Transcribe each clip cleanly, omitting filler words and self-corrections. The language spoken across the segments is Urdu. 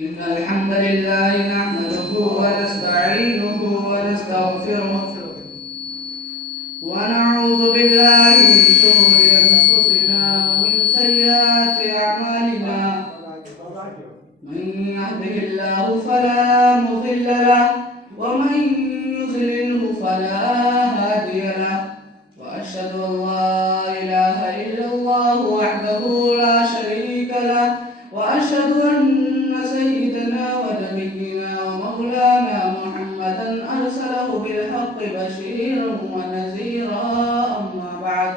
إن الحمد لله نحمده ونستعينه ونستغفره ونعوذ بالله من شرور أنفسنا ومن سيئات أعمالنا من يهده الله فلا مضل له ومن يضلله فلا هادي له وأشهد أن لا إله إلا الله وحده لا شريك له وأشهد أن سيدنا ونبينا ومولانا محمدا أرسله بالحق بشيرا ونذيرا. أما بعد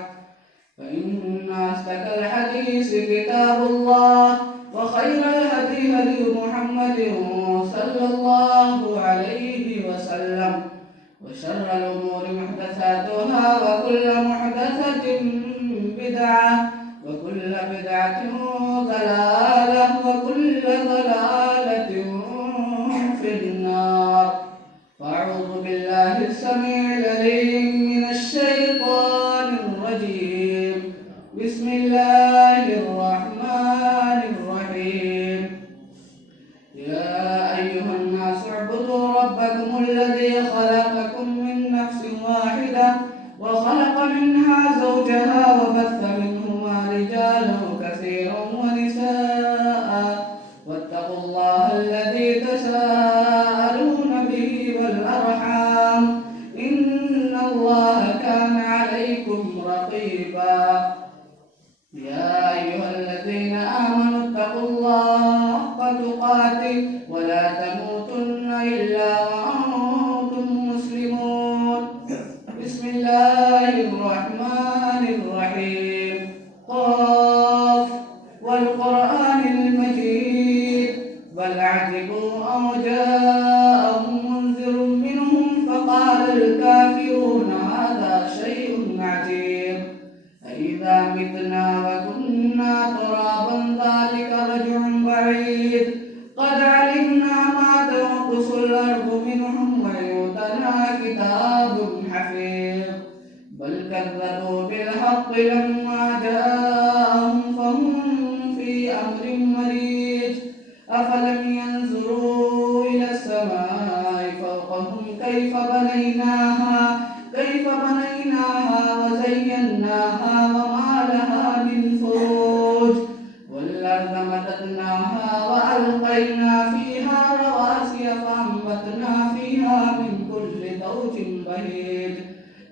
فإن أصدق الحديث كتاب الله وخير الهدي هدي محمد صلى الله عليه وسلم وشر الأمور محدثاتها وكل محدثة بدعة وكل بدعة ضلالة وكل ضلالة في النار. فأعوذ بالله السميع العليم من الشيطان الرجيم. بسم الله الرحمن الرحيم. يا أيها الناس اعبدوا ربكم الذي خلقكم من نفس واحدة وخلق منها زوجها وبث منهما رجالا كثيرا ونساء واتقوا الله الذي تساءلون به والأرحام إن الله كان عليكم رقيبا. يا أيها الذين آمنوا اتقوا الله حق تقاته ولا تموتن إلا وأنتم مسلمون. بسم الله الرحمن الرحيم. قاف والقرآن المجيد بل عجبوا أن جاءهم منذر منهم فقال الكافرون هذا شيء عجيب أإذا متنا وكنا ترابا ذلك رجع بعيد قد علمنا ما تنقص الأرض منهم وعندنا كتاب حفيظ بل كذبوا بالحق لما جاءهم فهم في أمر مريج أفلم ينظروا إلى السماء فوقهم كيف بنيناها وزيناها وما لها من فروج والأرض مددناها وألقينا فيها رواسي فأنبتنا فيها من كل زوج بهيج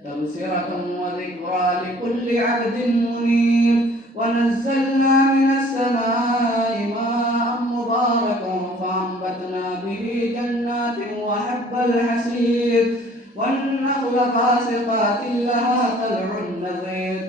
تبصرة وذكرى لكل عبد منيب ونزلنا من السماء ماء مباركا فأنبتنا به جنات وحب الحصيد والنخل باسقات لها طلع نضيد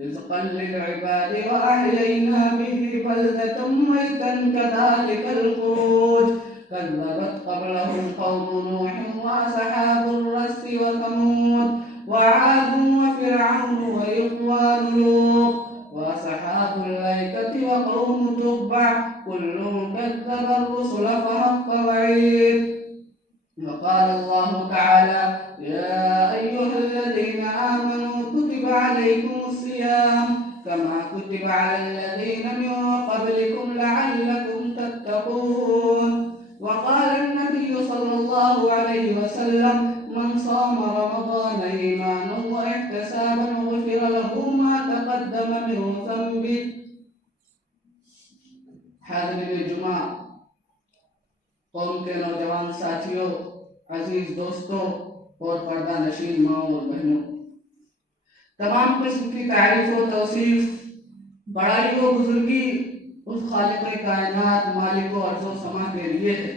رزقا للعباد وأحيينا به بلدة ميتا كذلك الخروج كذبت قبلهم قوم نوح وأصحاب الرس وثمود وعاد وفرعون وإخوان لوط وأصحاب الأيكة وقوم تبع كل كذب الرسل فحق وعيد. وقال الله تعالى يا أيها الذين آمنوا كتب عليكم الصيام كما كتب على الذين من قبلكم لعلكم تتقون. وقال النبي صلى الله عليه وسلم من صام رمضان إيمانا واحتسابا غفر له ما تقدم من ذنبه. حاضرین جمعہ، قوم کے نوجوان ساتھیوں، عزیز دوستوں اور پردہ نشین ماں اور بہنوں، تمام قسم کی تعریف و توصیف، بڑائی و بزرگی اس خالق کائنات مالک و ارض و سما کے لیے ہے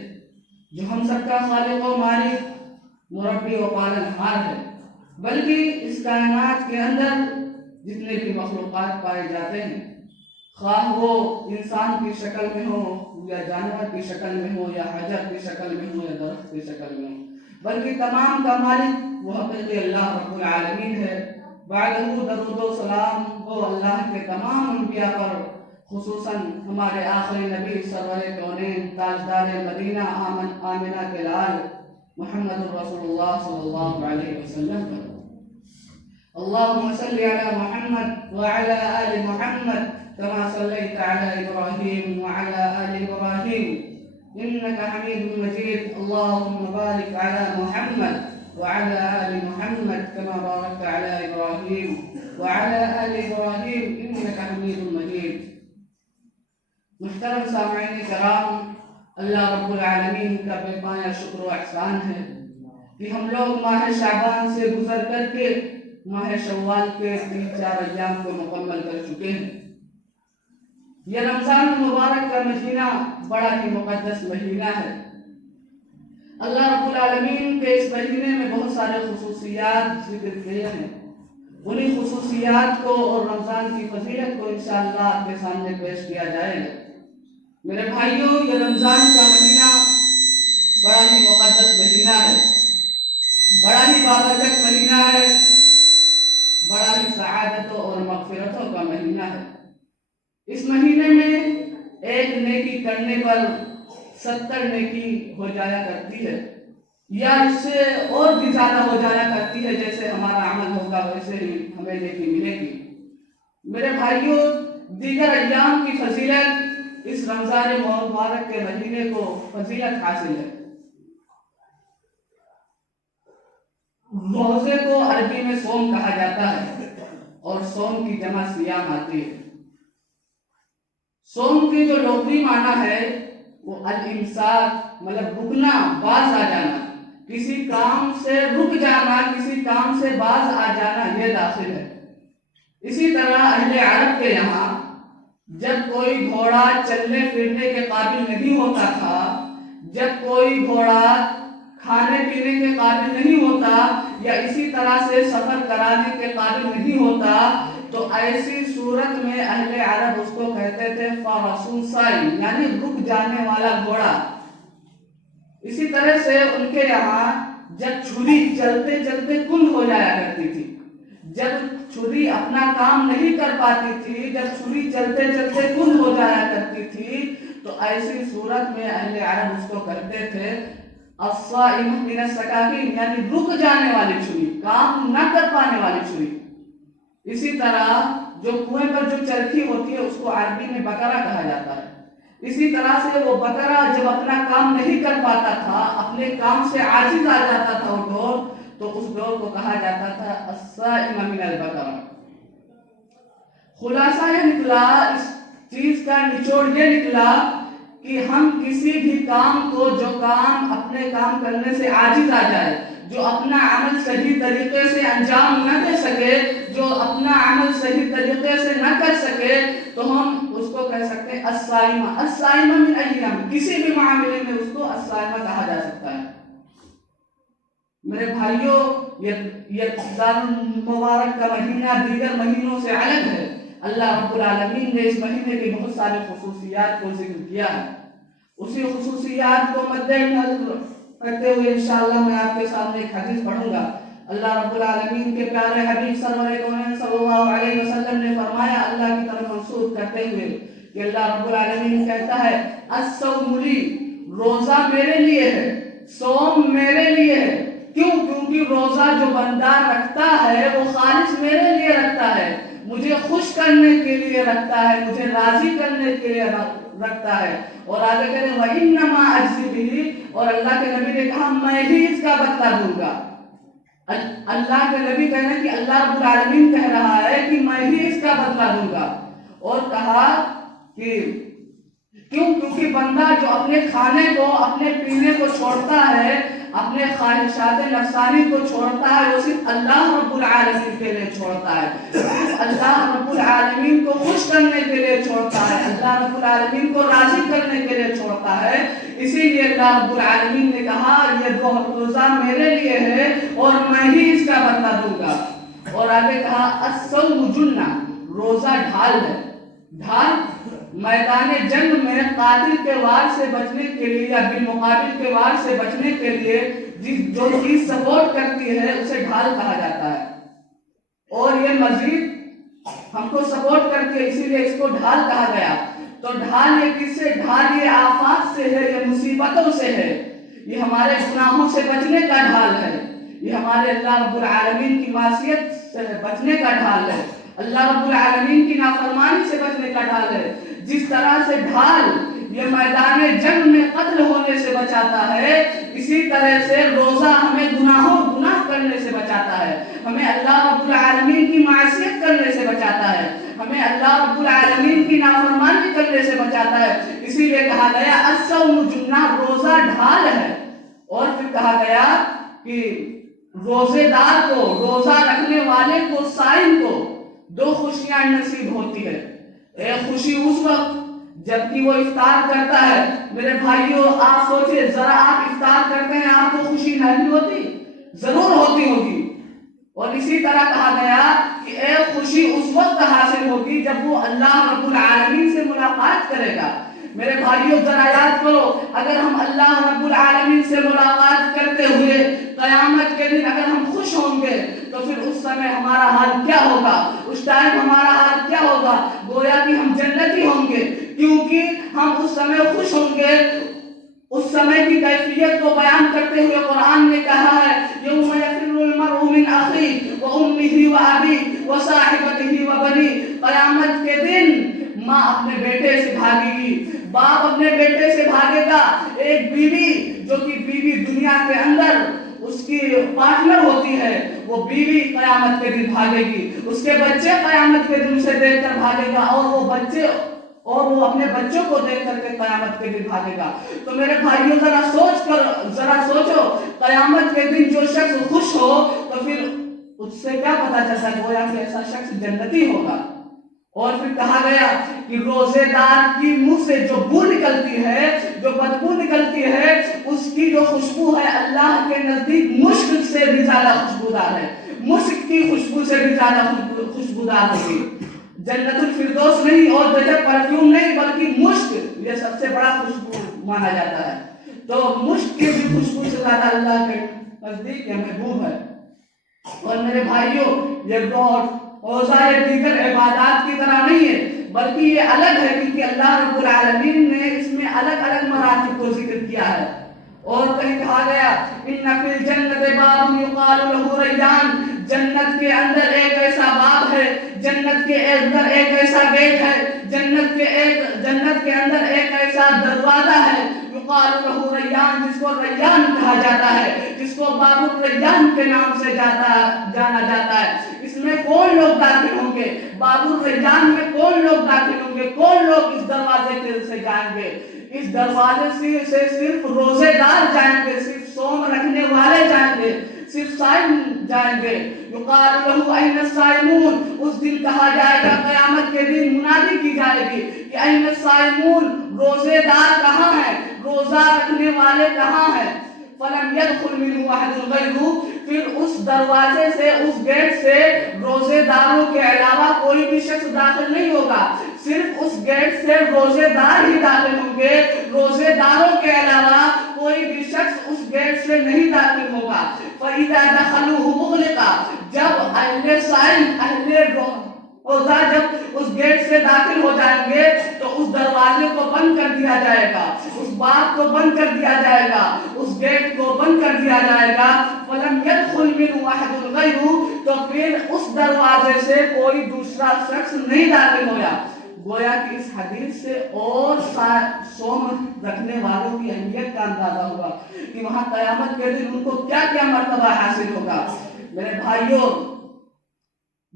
جو ہم سب کا خالق و مالک، مربی و پالن ہار ہے، بلکہ اس کائنات کے اندر جتنے بھی مخلوقات پائے جاتے ہیں، خواہ وہ انسان کی شکل میں ہو یا جانور کی شکل میں ہو یا حجر کی شکل میں ہو یا درخت کی شکل میں ہو، بلکہ تمام کا مالک وہ حقیقی اللہ رب العالمین ہے۔ بعدہ درود و سلام وہ اللہ کے تمام انبیاء پر، خصوصاً ہمارے آخری نبی سرور کونین تاجدار مدینہ آمنہ کے لال محمد رسول اللہ صلی اللہ علیہ وسلم پر۔ اللهم صل على محمد وعلى آل محمد كما صليت على إبراهيم وعلى آل إبراهيم إنك حميد مجيد. اللهم بارك على محمد وعلى آل محمد كما باركت على إبراهيم وعلى آل إبراهيم إنك حميد مجيد. محترم سامعین کرام، اللہ رب العالمین کا بے پایا شکر و احسان ہے کہ ہم لوگ ماہ شعبان سے گزر کر کے ماہ شوال کے 3-4 ایام کو مکمل کر چکے ہیں. یہ رمضان المبارک کا مہینہ بڑا ہی مقدس مہینہ ہے. اللہ رب العالمین کے اس مہینے میں بہت سارے خصوصیات ذکر کیے ہیں. انہی خصوصیات کو اور رمضان کی فضیلت کو انشاءاللہ آپ کے سامنے پیش کیا جائے گا. میرے بھائیوں، یہ رمضان کا مہینہ بڑا ہی مقدس مہینہ ہے، بڑا ہی بابرکت مہینہ ہے، بڑا ہی سعادتوں اور مغفرتوں کا مہینہ ہے. اس مہینے میں ایک نیکی کرنے پر 70 نیکی ہو جایا کرتی ہے، یا اس سے اور بھی زیادہ ہو جایا کرتی ہے. جیسے ہمارا عمل ہوگا ویسے ہی ہمیں نیکی ملے گی. میرے بھائیوں، دیگر ایام کی فضیلت اس رمضان مبارک کے مہینے کو فضیلت حاصل ہے. روزے کو عربی میں صوم کہا جاتا ہے اور صوم کی جمع صیام آتی ہے. صوم کی جو لغوی معنی ہے وہ الامساک، مطلب رکنا، باز آ جانا، کسی کام سے رک جانا، کسی کام سے باز آ جانا، یہ داخل ہے. اسی طرح اہل عرب کے یہاں جب کوئی گھوڑا چلنے پھرنے کے قابل نہیں ہوتا تھا، جب کوئی گھوڑا کھانے پینے کے قابل نہیں ہوتا، یا اسی طرح سے سفر کرانے کے قابل نہیں ہوتا، تو ایسی صورت میں اہل عرب اس کو کہتے تھے فارسون سائی، یعنی رک جانے والا گھوڑا. اسی طرح سے ان کے یہاں جب چھری چلتے چلتے کند ہو جایا کرتی تھی، جب چھری اپنا کام نہیں کر پاتی تھی، جب چھری چلتے چلتے کند ہو جایا کرتی تھی، تو ایسی صورت میں اہل عرب اس کو کہتے تھے الصائم من السکاکین، یعنی رک جانے والی چھری، کام نہ کر پانے والی چھری. اسی طرح جو کنویں پر جو چرخی ہوتی ہے اس کو عربی میں بکرا کہا جاتا ہے. اسی طرح سے وہ بکرا جب اپنا کام نہیں کر پاتا تھا، اپنے کام سے عاجز آ جاتا تھا وہ ڈور، تو اس ڈور کو کہا جاتا تھا الصائم من البقرہ. خلاصہ یہ نکلا، اس چیز کا نچوڑ یہ نکلا کہ ہم کسی بھی کام کو، جو کام اپنے کام کرنے سے عاجز آ جائے، جو اپنا عمل صحیح طریقے سے انجام نہ دے سکے، جو اپنا عمل صحیح طریقے سے نہ کر سکے، تو ہم اس کو کہہ سکتے ہیں الصائمہ. الصائمہ من ایام، کسی بھی معاملے میں اس کو الصائمہ کہا جا سکتا ہے. میرے بھائیوں، یہ رمضان مبارک کا مہینہ دیگر مہینوں سے الگ ہے. اللہ رب العالمین نے اس مہینے کی بہت سارے خصوصیات کو ذکر کیا ہے. اسی خصوصیات کو مد نظر رکھتے ہوئے انشاءاللہ میں آپ کے سامنے ایک حدیث پڑھوں گا. اللہ رب العالمین کے پیارے حبیب سرور کونین صلی اللہ علیہ وسلم نے فرمایا، اللہ کی طرف منسوب کرتے ہوئے کہ اللہ رب العالمین کہتا ہے الصوم لی، روزہ میرے لیے ہے، صوم میرے لیے ہے. کیوں؟ کیونکہ روزہ جو بندہ رکھتا ہے وہ خالص میرے لیے رکھتا ہے، مجھے خوش کرنے کے لیے رکھتا ہے، مجھے راضی کرنے کے لیے رکھتا ہے. اور آگے کہتے ہیں وَإِنَّمَا أَجْزِي بِهِ، اور اللہ کے نبی نے کہا میں ہی اس کا بدلہ دوں گا. اللہ کے نبی کہنا کہ اللہ رب العالمین کہہ رہا ہے کہ میں ہی اس کا بدلہ دوں گا. اور کہا کہ کیوں؟ کیونکہ بندہ جو اپنے کھانے کو، اپنے پینے کو چھوڑتا ہے، اپنے خواہشات نفسانی کو چھوڑتا ہے، وہ صرف اللہ رب العالمین کے لیے چھوڑتا ہے، صرف اللہ رب العالمین کو خوش کرنے کے لیے چھوڑتا ہے، اللہ رب العالمین کو راضی کرنے کے لیے چھوڑتا ہے. اسی لیے اللہ رب العالمین نے کہا یہ روزہ میرے لیے ہے اور میں ہی اس کا بدلہ دوں گا. اور آگے کہا الصوم جنہ، روزہ ڈھال ہے. ڈھال میدان جنگ میں قاتل کے وار سے بچنے کے لیے یا بالمقابل کے وار سے بچنے کے لیے جو چیز سپورٹ کرتی ہے اسے ڈھال کہا جاتا ہے. اور یہ مزید ہم کو سپورٹ کرتی ہے، اسی لیے اس کو ڈھال کہا گیا. تو ڈھال یہ کس سے؟ ڈھال یہ آفات سے ہے، یہ مصیبتوں سے ہے، یہ ہمارے گناہوں سے بچنے کا ڈھال ہے، یہ ہمارے اللہ رب العالمین کی معصیت سے بچنے کا ڈھال ہے، اللہ رب العالمین کی نافرمانی سے بچنے کا ڈھال ہے. جس طرح سے ڈھال یہ میدان جنگ میں قتل ہونے سے بچاتا ہے، اسی طرح سے روزہ ہمیں گناہ کرنے سے بچاتا ہے، ہمیں اللہ رب العالمین کی معصیت کرنے سے بچاتا ہے، ہمیں اللہ رب العالمین کی نافرمانی کرنے سے بچاتا ہے۔ اسی لیے کہا گیا الصوم جنہ، روزہ ڈھال ہے۔ اور پھر کہا گیا کہ روزے دار کو، روزہ رکھنے والے کو، صائم کو دو خوشیاں نصیب ہوتی ہے۔ ایک خوشی اس وقت جبکہ وہ افطار کرتا ہے۔ میرے بھائیوں آپ سوچیں ذرا، آپ افطار کرتے ہیں آپ کو خوشی نہیں ہوتی؟ ضرور ہوتی ہوگی۔ اور اسی طرح کہا گیا کہ ایک خوشی اس وقت حاصل ہوگی جب وہ اللہ رب العالمین سے ملاقات کرے گا۔ میرے بھائیوں ذرا یاد کرو، اگر ہم اللہ رب العالمین سے ملاقات کرتے ہوئے قیامت کے دن اگر ہم خوش ہوں گے تو پھر اس سمے ہمارا حال کیا ہوگا؟ اس ٹائم ہمارا حال کیا ہوگا؟ گویا کہ ہم جنتی ہوں گے، کیونکہ ہم اس سمے خوش ہوں گے۔ اس سمے کی کیفیت کو بیان کرتے ہوئے قرآن نے کہا ہے یوم یفر المرء من اخیہ وامہ وابیہ وصاحبتہ وبنیہ، قیامت کے دن ماں اپنے بیٹے سے بھاگے گی، باپ اپنے بیٹے سے بھاگے گا، ایک بیوی جو کہ بیوی دنیا کے اندر اس کی پارٹنر ہوتی ہے، وہ بیوی قیامت کے دن بھاگے گی، اس کے بچے قیامت کے دن اسے دیکھ کر بھاگے گا، اور وہ اپنے بچوں کو دیکھ کر کے قیامت کے دن بھاگے گا۔ تو میرے بھائیوں ذرا سوچو، قیامت کے دن جو شخص خوش ہو تو پھر اس سے کیا پتا چلتا ہے؟ گویا کہ ایسا شخص جنتی ہوگا۔ اور پھر کہا گیا کہ روزے دار کی منہ سے جو بو نکلتی ہے، جو بدبو نکلتی ہے، اس کی جو خوشبو ہے اللہ کے نزدیک مشک سے بھی زیادہ خوشبودار ہے، مشک کی خوشبو سے بھی زیادہ خوشبودار ہوگی۔ جنت الفردوس نہیں اور گجب پرفیوم نہیں بلکہ مشک، یہ سب سے بڑا خوشبو مانا جاتا ہے۔ تو مشک کی بھی خوشبو سے زیادہ اللہ کے نزدیک یہ محبوب ہے۔ اور میرے بھائیوں یہ روزہ یہ دیگر عبادات کی طرح نہیں ہے بلکہ یہ الگ ہے، کیونکہ اللہ رب العالمین نے اس میں الگ الگ مراتب کو ذکر کیا ہے۔ اور کہیں کہا گیا ان فی الجنت باب یقال له ریان، جنت کے اندر ایک ایسا باب ہے، جنت کے اندر ایک ایسا گیٹ ہے، جنت کے اندر ایک ایسا دروازہ ہے یقال له ریان، جس کو ریان کہا جاتا ہے، جس کو باب الریان کے نام سے جانا جاتا ہے۔ اس میں کون لوگ داخل ہوں گے؟ باب الریان میں کون لوگ داخل ہوں گے؟ کون لوگ اس دروازے سے جائیں گے؟ اس دروازے سے صرف روزے دار جائیں گے، صرف صوم رکھنے والے جائیں گے، صرف صائم جائیں گے۔ یقال له این الصائمون، اس دن کہا جائے گا، قیامت کے دن منادی کی جائے گی کہ این الصائمون، روزے دار کہاں ہیں؟ روزہ رکھنے والے کہاں ہیں؟ فلم يدخل منه احد غیرہ، پھر اس دروازے سے، اس گیٹ سے روزے داروں کے علاوہ کوئی بھی شخص داخل نہیں ہوگا، صرف اس گیٹ سے روزے دار ہی داخل ہوں گے، روزے داروں کے علاوہ کوئی بھی شخص اس گیٹ سے نہیں داخل ہوگا۔ فَإِذَا دَخَلُوهُ مُغْلِقًا، جب اہل صائم، اہل روزہ جب اس گیٹ سے داخل ہو جائیں گے تو اس دروازے کو بند کر دیا جائے گا، اس باب کو بند کر دیا جائے گا، اس گیٹ کو بند کر دیا جائے گا۔ فَلَمْ يَدْخُلْ مِنْهُ أَحَدٌ غَيْرُهُ، تو پھر اس دروازے سے کوئی دوسرا شخص نہیں داخل ہویا۔ گویا کہ اس حدیث سے اور صوم رکھنے والوں کی اہمیت کا اندازہ ہوگا کہ وہاں قیامت کے دن ان کو کیا کیا مرتبہ حاصل ہوگا۔ میرے بھائیوں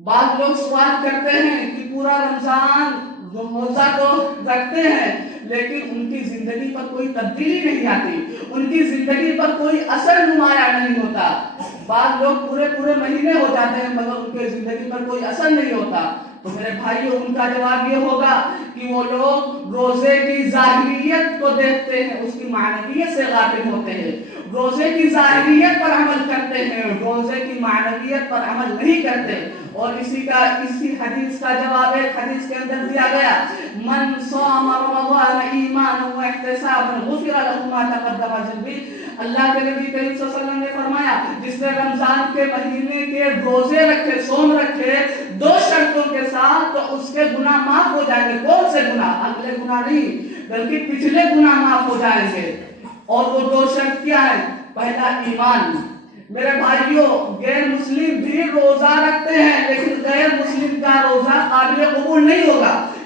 بعض لوگ سوال کرتے ہیں کہ پورا رمضان روزہ تو رکھتے ہیں لیکن ان کی زندگی پر کوئی تبدیلی نہیں آتی، ان کی زندگی پر کوئی اثر نمایاں نہیں ہوتا۔ بعض لوگ پورے مہینے ہو جاتے ہیں مگر ان کے زندگی پر کوئی اثر نہیں ہوتا۔ تو میرے بھائیوں ان کا جواب یہ ہوگا کہ وہ لوگ روزے کی ظاہریت کو دیکھتے ہیں، اس کی معنویت سے غافل ہوتے ہیں، روزے کی ظاہریت پر عمل کرتے ہیں، روزے کی معنویت پر عمل نہیں کرتے۔ اور اسی حدیث کا جواب ایک حدیث کے اندر دیا گیا، من صام رمضان ایمانا واحتسابا غفر له ما تقدم من ذنبه، اللہ کے نبی کریم صلی اللہ علیہ وسلم نے فرمایا جس نے رمضان کے مہینے کے روزے رکھے، صوم رکھے دو شرطوں کے ساتھ تو اس کے گناہ معاف ہو جائیں گے۔ کون سے گناہ؟ اگلے گناہ نہیں بلکہ پچھلے گناہ معاف ہو جائیں گے۔ اور وہ دو شرط کیا ہے؟ پہلا ایمان۔ میرے بھائیوں غیر مسلم بھی روزہ رکھتے ہیں لیکن غیر مسلم کا روزہ قابل قبول نہیں ہوگا،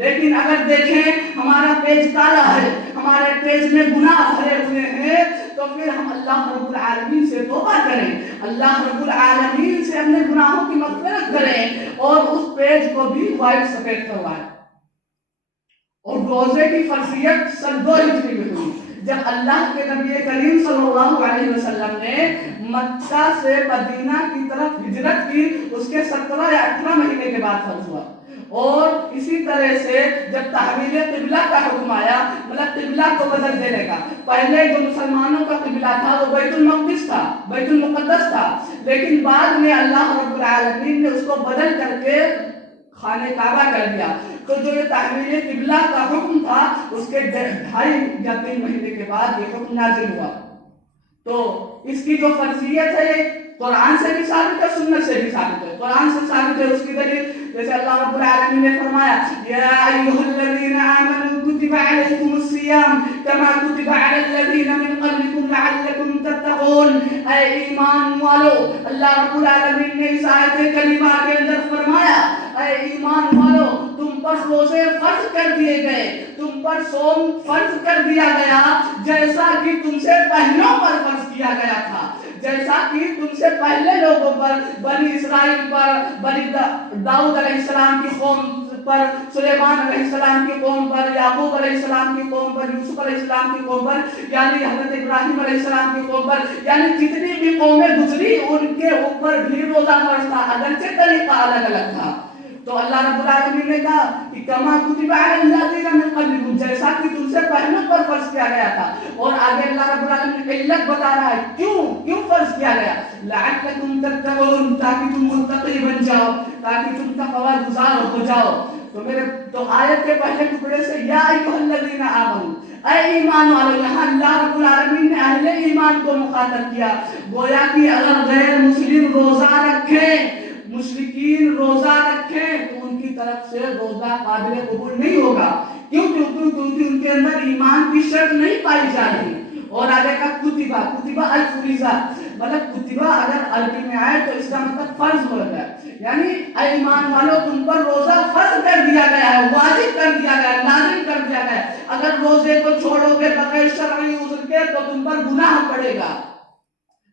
لیکن اگر دیکھیں ہمارا پیج کالا ہے, ہمارے پیج میں گناہ بھرے ہوئے ہیں, تو پھر ہم اللہ رب العالمین سے توبہ کریں, اللہ رب العالمین سے اپنے گناہوں کی مغفرت کریں اور اس پیج کو بھی وائٹ سفید کروائیں. اور روزے کی فرضیت سن 2 ہجری میں ہوئی جب اللہ کے نبی کریم صلی اللہ علیہ وسلم نے مکہ سے مدینہ کی طرف ہجرت کی. اس کے 17 یا 18 مہینے کے بعد فرض ہوا. اور اسی طرح سے جب تحویل قبلہ کا حکم آیا, مطلب قبلہ کو بدل دینے کا, پہلے جو مسلمانوں کا قبلہ تھا وہ بیت المقدس تھا, بیت المقدس تھا, لیکن بعد میں اللہ رب العالمین نے اس کو بدل کر کے خانہ کعبہ کر دیا. تو جو یہ تحویل قبلہ کا حکم تھا اس کے 2.5 یا 3 مہینے کے بعد یہ حکم نازل ہوا. تو اس کی جو فرضیت ہے قرآن سے بھی ثابت ہے, سنت سے بھی ثابت ہے. قرآن سے ثابت ہے, اس کی دلیل جیسے اللہ رب العالمین نے فرمایا یا ایھا الذین آمنوا کتب علیکم الصیام کما کتب علی الذین من قبلکم لعلکم تتقون. اے ایمان والو, اللہ رب العالمین نے اس آیت کریمہ کے اندر فرمایا اے ایمان والو تم پر روزے فرض کر دیے گئے, تم پر صوم فرض کر دیا گیا جیسا کہ تم سے پہلوں پر فرض کیا گیا تھا, جیسا کہ تم سے پہلے لوگوں پر, بنی اسرائیل پر, بنی داؤد علیہ السلام کی قوم پر, سلیمان علیہ السلام کی قوم پر, یعقوب علیہ السلام کی قوم پر, یوسف علیہ السلام کی قوم پر, یعنی حضرت ابراہیم علیہ السلام کی قوم پر, یعنی جتنی بھی قومیں گزری ان کے اوپر بھی روزہ فرض تھا, اگرچہ طریقہ الگ الگ تھا. تو اللہ رب العالمین نے کہا کہ کما کتب علی الذین من قبلکم, جیسا کہ تم سے پہلے پر فرض کیا گیا تھا. اور آگے اللہ رب العالمین علت بتا رہا ہے کیوں فرض کیا گیا, لعلکم تتقون, تاکہ تم متقی بن جاؤ, تاکہ تم تقوی گزار ہو جاؤ. تو آیت کے پہلے ٹکڑے سے یا ایھا الذین آمنوا, اے ایمان والو, یہاں اللہ رب العالمین نے اہل ایمان کو مخاطب کیا. گویا کہ اگر غیر مسلم روزہ رکھیں, مشرکین روزہ رکھیں تو ان کی طرف سے روزہ قابل قبول نہیں ہوگا. کیونکہ ان کے اندر ایمان کی شرط نہیں پائی جا رہی. اور آگے کا کتبہ الفریضہ, مطلب کتبہ اگر عربی میں آئے تو اس کا مطلب فرض ہو گیا, یعنی اے ایمان والو تم پر روزہ فرض کر دیا گیا ہے, واجب کر دیا گیا ہے, لازم کر دیا گیا ہے. اگر روزے کو چھوڑو گے بغیر شرعی عذر کے تو تم پر گناہ پڑے گا.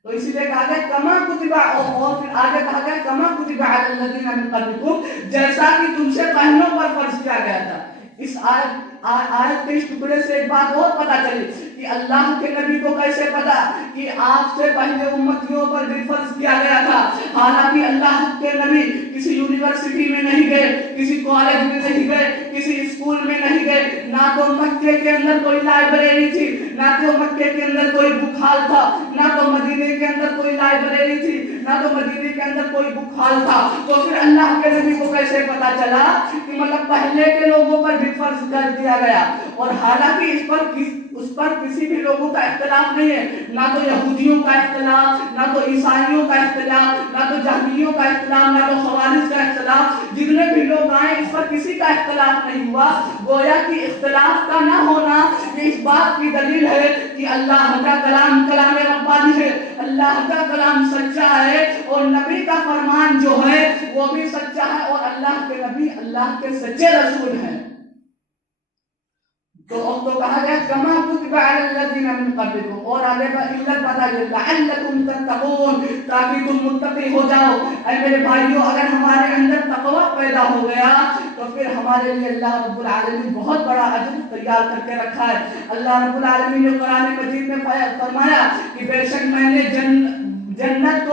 تو اسی لیے کہا گیا کما کتبہ, اور پھر آگے کہا گیا کما کتبہ علی الذین من قبلکم, جیسا کہ تم سے پہلوں پر فرض کیا گیا تھا. اس آیت کے اس ٹکڑے سے ایک بات اور پتہ چلی کہ اللہ کے نبی کو کیسے پتا کہ آپ سے پہلے امتیوں پر بھی فرض کیا گیا تھا. حالانکہ اللہ کے نبی کسی یونیورسٹی میں نہیں گئے, کسی کالج میں نہیں گئے, کسی اسکول میں نہیں گئے, نہ تو مکے کے اندر کوئی لائبریری تھی, نہ تو مکے کے اندر کوئی بک ہال تھا, نہ تو مدینے کے اندر کوئی لائبریری تھی, نہ تو مدینے کے اندر کوئی بک ہال تھا. تو پھر اللہ کے نبی کو کیسے پتا چلا کہ مطلب پہلے کے لوگوں پر بھی فرض کر دیا گیا. اور حالانکہ اس پر کسی بھی لوگوں کا اختلاف نہیں ہے, نہ تو یہودیوں کا اختلاف, نہ تو عیسائیوں کا اختلاف, نہ تو جہمیوں کا اختلاف, نہ تو خوارج کا اختلاف. جتنے بھی لوگ آئے اس پر کسی کا اختلاف نہیں ہوا. گویا کہ اختلاف کا نہ ہونا یہ اس بات کی دلیل ہے کہ اللہ کا کلام کلام ربانی ہے, اللہ کا کلام سچا ہے, اور نبی کا فرمان جو ہے وہ بھی سچا ہے, اور اللہ کے نبی اللہ کے سچے رسول ہیں. تو کہا گیا کما کتب علی الذین من قبلکم, اور آگے علت بتا دی لعلکم تتقون, تاکہ تم متقی ہو جاؤ. اے میرے بھائیوں, اگر ہمارے اندر تقوی پیدا ہو گیا تو پھر ہمارے لیے اللہ رب العالمین بہت بڑا اجر تیار کر کے رکھا ہے. اللہ رب العالمین نے قرآن مجید میں فرمایا کہ بے شک میں نے جنت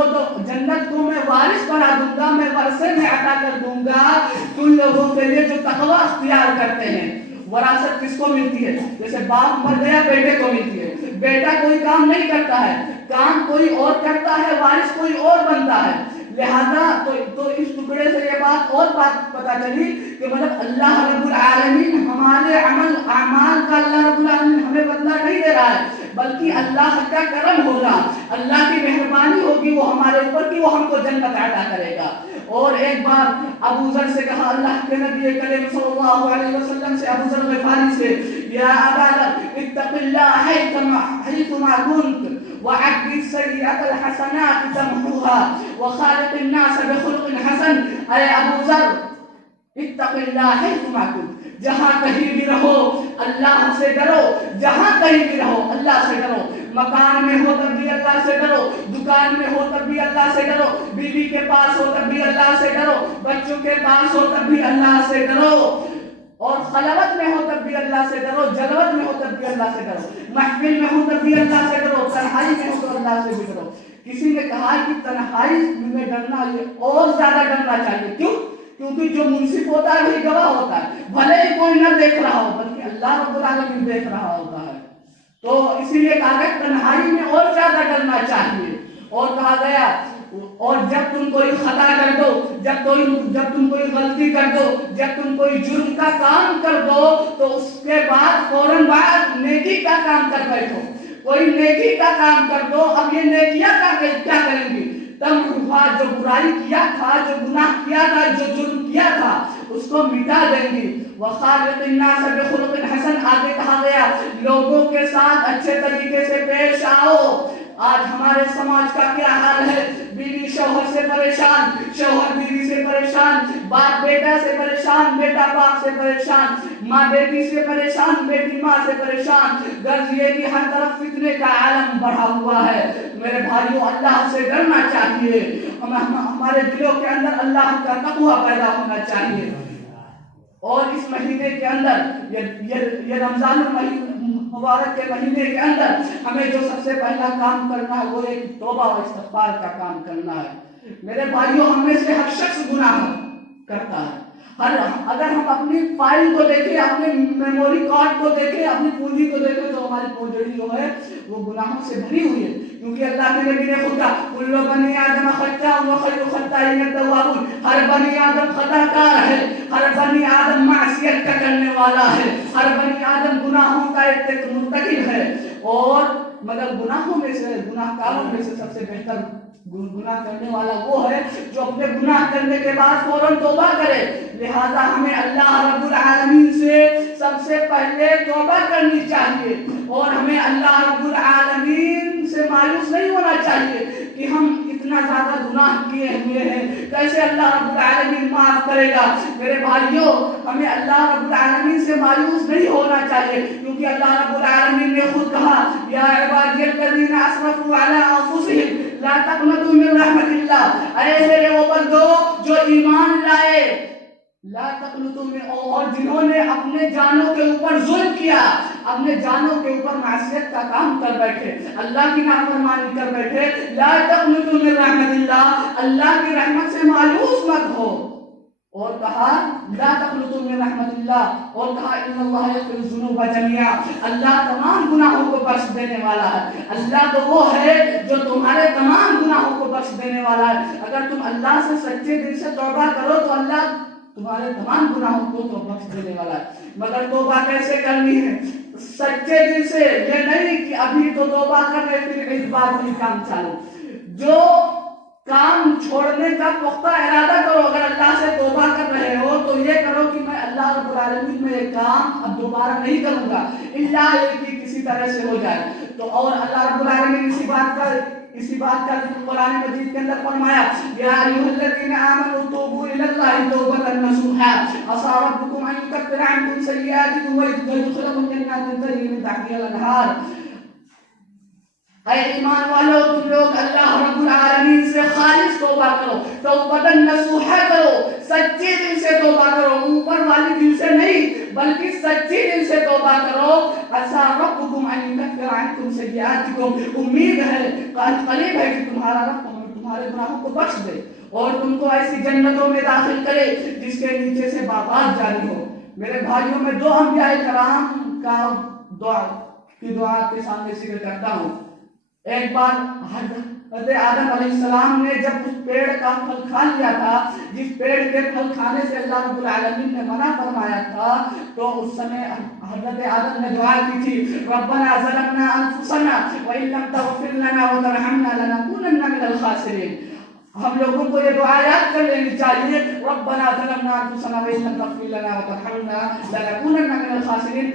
کو میں وارث بنا دوں گا, میں ورثے میں عطا کر دوں گا ان لوگوں کے لیے جو تقوی اختیار کرتے ہیں. وراثت کس کو ملتی ہے؟ جیسے باپ مر گیا بیٹے کو ملتی ہے. بیٹا کوئی کام نہیں کرتا ہے, کام کوئی اور کرتا ہے, وارث کوئی اور بنتا ہے. لہذا تو اس ٹکڑے سے یہ بات پتہ چلی کہ مطلب اللہ رب العالمین ہمارے اعمال کا اللہ رب العالمین ہمیں بدلہ نہیں دے رہا ہے, بلکہ اللہ کا کرم ہوگا، اللہ کی مہربانی ہوگی وہ ہمارے اوپر کہ وہ ہم کو جنت عطا کرے گا۔ اور ایک بار ابو ذر سے کہا، اللہ کے نبی کریم صلی اللہ علیہ وسلم سے، ابو ذر غفاری سے، یا ابا ذر اتق اللہ حیثما کنت وعد السیئۃ الحسنات تمحوها وخالق الناس بخلق حسن۔ اے ابو ذر اتق اللہ حیثما کنت، جہاں کہیں بھی رہو اللہ سے ڈرو، جہاں کہیں بھی رہو اللہ سے ڈرو، مکان میں ہو تب بھی اللہ سے ڈرو، دکان میں ہو تب بھی اللہ سے ڈرو، بیوی کے پاس ہو تب بھی اللہ سے ڈرو، بچوں کے پاس ہو تب بھی اللہ سے ڈرو، اور خلوت میں ہو تب بھی اللہ سے ڈرو، جلوت میں ہو تب بھی اللہ سے ڈرو، محفل میں ہو تب بھی اللہ سے ڈرو، تنہائی میں ہو تو اللہ سے بھی ڈرو۔ کسی نے کہا کہ تنہائی میں ڈرنا یہ اور زیادہ ڈرنا چاہیے، کیوں؟ کیونکہ جو منصف ہوتا ہے وہی گواہ ہوتا ہے، بھلے ہی کوئی نہ دیکھ رہا ہو بلکہ اللہ رب العالمین دیکھ رہا ہوتا ہے۔ تو اسی لیے کہا گیا تنہائی میں اور زیادہ ڈرنا چاہیے، اور کہا گیا اور جب تم کوئی خطا کر دو، جب تم کوئی غلطی کر دو، جب تم کوئی جرم کا کام کر دو تو اس کے بعد فوراً بعد نیکی کا کام کر بیٹھو، کوئی نیکی کا کام کر دو۔ اب یہ نیکیاں کیا کریں گی؟ تم جو برائی کیا تھا، جو گناہ کیا تھا، جو جرم کیا تھا اس کو مٹا دیں گی۔ وخالق الناس بخلق حسن، آگے کہا گیا لوگوں کے ساتھ اچھے طریقے سے پیش آؤ۔ آج ہمارے سماج کا کیا حال ہے؟ بیوی شوہر سے پریشان، شوہر بیوی سے پریشان، باپ بیٹا سے پریشان، بیٹا باپ سے پریشان، ماں بیٹی سے پریشان، بیٹی ماں سے پریشان، غرض یہ کہ ہر طرف فتنے کا عالم بڑھا ہوا ہے۔ میرے بھائیوں، اللہ سے ڈرنا چاہیے، ہمارے دلوں کے اندر اللہ کا تقویٰ پیدا ہونا چاہیے۔ اور اس مہینے کے اندر یہ رمضان مبارک کے مہینے کے اندر ہمیں جو سب سے پہلا کام کرنا ہے وہ ایک توبہ و استغفار کا کام کرنا ہے۔ میرے بھائیوں، ہم میں سے ہر شخص گناہ کرتا ہے۔ اگر ہم اپنی فائل کو دیکھیں، اپنے میموری کارڈ کو دیکھیں، اپنی پونجی کو دیکھیں تو ہماری پونجی جو ہے وہ گناہوں سے بھری ہوئی ہے، کیونکہ اللہ کے نبی نے خود کہا کل بنی آدم خطاء وخیر الخطائین التوابون، ہر بنی آدم خطا کار ہے، ہر بنی آدم معصیت کا کرنے والا ہے، ہر بنی آدم گناہوں کا ایک مرتکب ہے، اور مگر گناہوں میں سے، گناہ کاروں میں سے سب سے بہتر گناہ کرنے والا وہ ہے جو اپنے گناہ کرنے کے بعد فوراً توبہ کرے۔ لہذا ہمیں اللہ رب العالمین سے سب سے پہلے توبہ کرنی چاہیے، اور ہمیں اللہ رب العالمین سے مایوس نہیں ہونا چاہیے کہ ہم اتنا زیادہ گناہ کیے ہوئے ہیں، کیسے اللہ رب العالمین معاف کرے گا۔ میرے بھائیوں، ہمیں اللہ رب العالمین سے مایوس نہیں ہونا چاہیے، کیونکہ اللہ رب العالمین نے خود کہا یا عبادی الذین اسرفوا علی انفسہم لا تقنطوا من رحمت اللہ، اے میرے وہ بندو جو ایمان لائے، لا تقنطوا من، اور جنہوں نے اپنے جانوں کے اوپر ظلم کیا، اپنے جانوں کے اوپر معصیت کا کام کر بیٹھے، اللہ کی نافرمانی کر بیٹھے، لا تقنطوا من رحمت اللہ، اللہ کی رحمت سے مایوس مت ہو۔ اور کہا لا تقنطوا من رحمت اللہ، اور کہا ان اللہ یغفر الذنوب جميعا، اللہ تمام گناہوں کو بخش دینے والا ہے۔ اللہ تو وہ ہے جو تمہارے تمام گناہوں کو بخش دینے والا ہے۔ اگر تم اللہ سے سچے دل سے توبہ کرو تو اللہ تمہارے تمام گناہوں کو تو بخش دینے والا ہے۔ مگر توبہ کیسے کرنی ہے؟ سچے دل سے، یہ نہیں کہ ابھی تو توبہ کر رہے پھر اس بار وہی کام چالو۔ جو کام چھوڑنے کا پختہ ارادہ کرو، اگر اللہ سے توبہ کر رہے ہو تو یہ کرو کہ میں اللہ رب العالمین میں یہ کام اب دوبارہ نہیں کروں گا، الا کہ کسی طرح سے ہو جائے تو۔ اور اللہ رب العالمین اسی بات کا قرآن مجید کے اندر فرمایا یا ایھا الذین آمنوا توبوا الی اللہ توبۃ نصوحا عسى ربکم ان یکفر عنکم سیئاتکم ویدخلکم جنات تجری من تحتها الانہار۔ اے ایمان والو، تم لوگ اللہ رب العالمین سے خالص توبہ کرو، توبۃ نصوحا کرو، سچے دل سے توبہ کرو، اوپر والی دل سے نہیں بلکہ سچے دل سے توبہ کرو۔ عسى ربکم ان یکفر عنکم سیئاتکم، امید ہے، قریب ہے کہ تمہارا رب تمہارے گناہوں کو بخش دے اور تم کو ایسی جنتوں میں داخل کرے جس کے نیچے سے باغات جاری ہو۔ میرے بھائیوں، میں دو انبیاء کرام کا دعا کے سامنے ذکر کرتا ہوں۔ ایک بار حضرت آدم علیہ السلام نے جب اس پیڑ کا پھل کھا لیا تھا، جس پیڑ کے پھل کھانے سے اللہ رب العالمین نے منع فرمایا تھا، تو اس سمے حضرت آدم نے دعا کی تھی ربنا ظلمنا انفسنا وان لم تغفر لنا وترحمنا لنكونن من الخاسرین۔ ہم لوگوں کو یہ دعا یاد کر لینی چاہیے، ربنا ظلمنا انفسنا وان لم تغفر لنا وترحمنا لنكونن من الخاسرین۔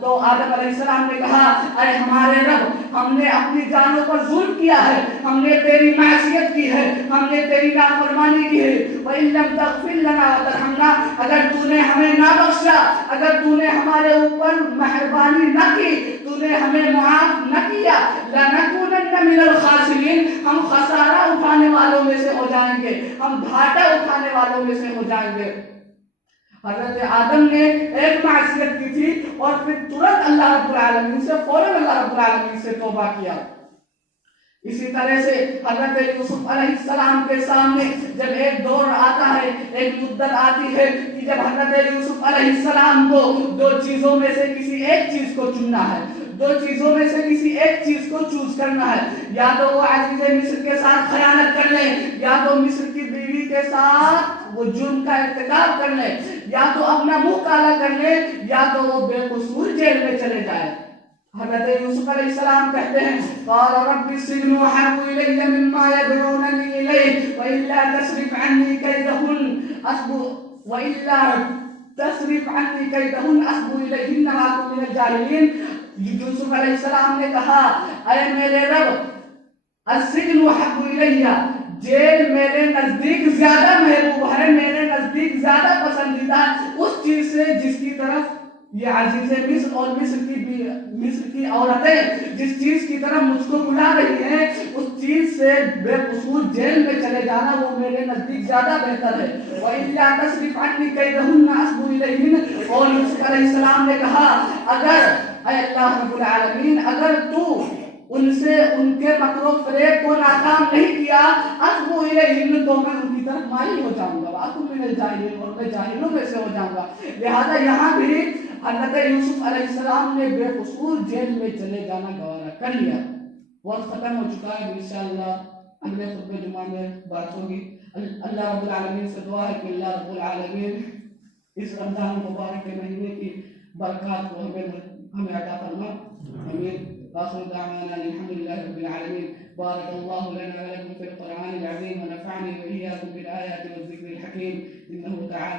تو آدم علیہ السلام نے کہا اے ہمارے رب، ہم نے اپنی جانوں پر ظلم کیا ہے، ہم نے تیری معصیت کی ہے، ہم نے تیری نافرمانی کی ہے، وان لم تغفر لنا وترحمنا، اگر تو نے ہمیں نہ بخشا، اگر تو نے ہمارے اوپر مہربانی نہ کی، تو نے ہمیں معاف نہ کیا، لنكونن من الخاسرین، ہم خسارہ اٹھانے والوں میں سے ہو جائیں گے، ہم گھاٹا اٹھانے والوں میں سے ہو جائیں گے۔ حضرت آدم نے ایک معصیت کی تھی اور پھر ترنت اللہ رب العالمین سے فوراً اللہ رب العالمین سے توبہ کیا۔ اسی طرح سے حضرت یوسف علیہ السلام کے سامنے جب ایک دور آتا ہے، ایک مدت آتی ہے کہ جب حضرت یوسف علیہ السلام کو دو چیزوں میں سے کسی ایک چیز کو چننا ہے، دو چیزوں میں سے کسی ایک چیز کو چوز کرنا ہے، یا تو وہ عزیز مصر کے ساتھ خیانت کر لیں، یا تو مصر کی بیوی کے ساتھ وہ جرم کا ارتکاب کر لیں، یا تو اپنا منہ کالا کر لیں، یا تو وہ بے قصور جیل میں چلے جائیں۔ حضرت یوسف علیہ السلام کہتے ہیں قال رب السجن احب الی مما يدعوننی الیہ والا تصرف عنی کیدہن اصب الیہن واکن من الجاہلین۔ یوسف علیہ السلام نے کہا اے میرے رب، السجن احب الی، جیل میرے نزدیک زیادہ محبوب ہے، میرے نزدیک زیادہ پسندیدہ اس چیز سے جس کی طرف یہ عزیز مصر اور مصر کی عورتیں جس چیز کی طرف مجھ کو بلا رہی ہیں، اس چیز سے بے قصور جیل میں چلے جانا وہ میرے نزدیک زیادہ بہتر ہے۔ وَإِلَّا تَصْرِفْ عَنِّي كَيْدَهُنَّ أَصْبُ إِلَيْهِنَّ، اور یوسف علیہ السلام نے کہا اگر اے اللہ رب العالمین، اگر تو ان سے ان کے مکر و فریب کو ناکام نہیں کیا، اصبو الیہن، تو میں ان کی طرف مائل ہو جاؤں گا، واکن من الجاہلین، اور میں جاہلوں میں سے ہو جاؤں گا۔ لہذا یہاں بھی حضرت یوسف علیہ السلام نے بے قصور جیل میں چلے جانا گوارا کر لیا۔ وقت ختم ہو چکا ہے، انشاءاللہ اگلے خطبہ جمعہ میں بات ہوگی۔ اللہ رب العالمین سے دعا ہے کہ اللہ رب العالمین اس رمضان مبارک کے مہینے کی برکات کو ہمیں عطا فرما، آمین۔ آخر دعوانا الحمد لله رب العالمين، بارك الله لنا ولكم في القرآن العظيم ونفعني وإياكم بالآيات والذكر الحكيم، إنه تعالى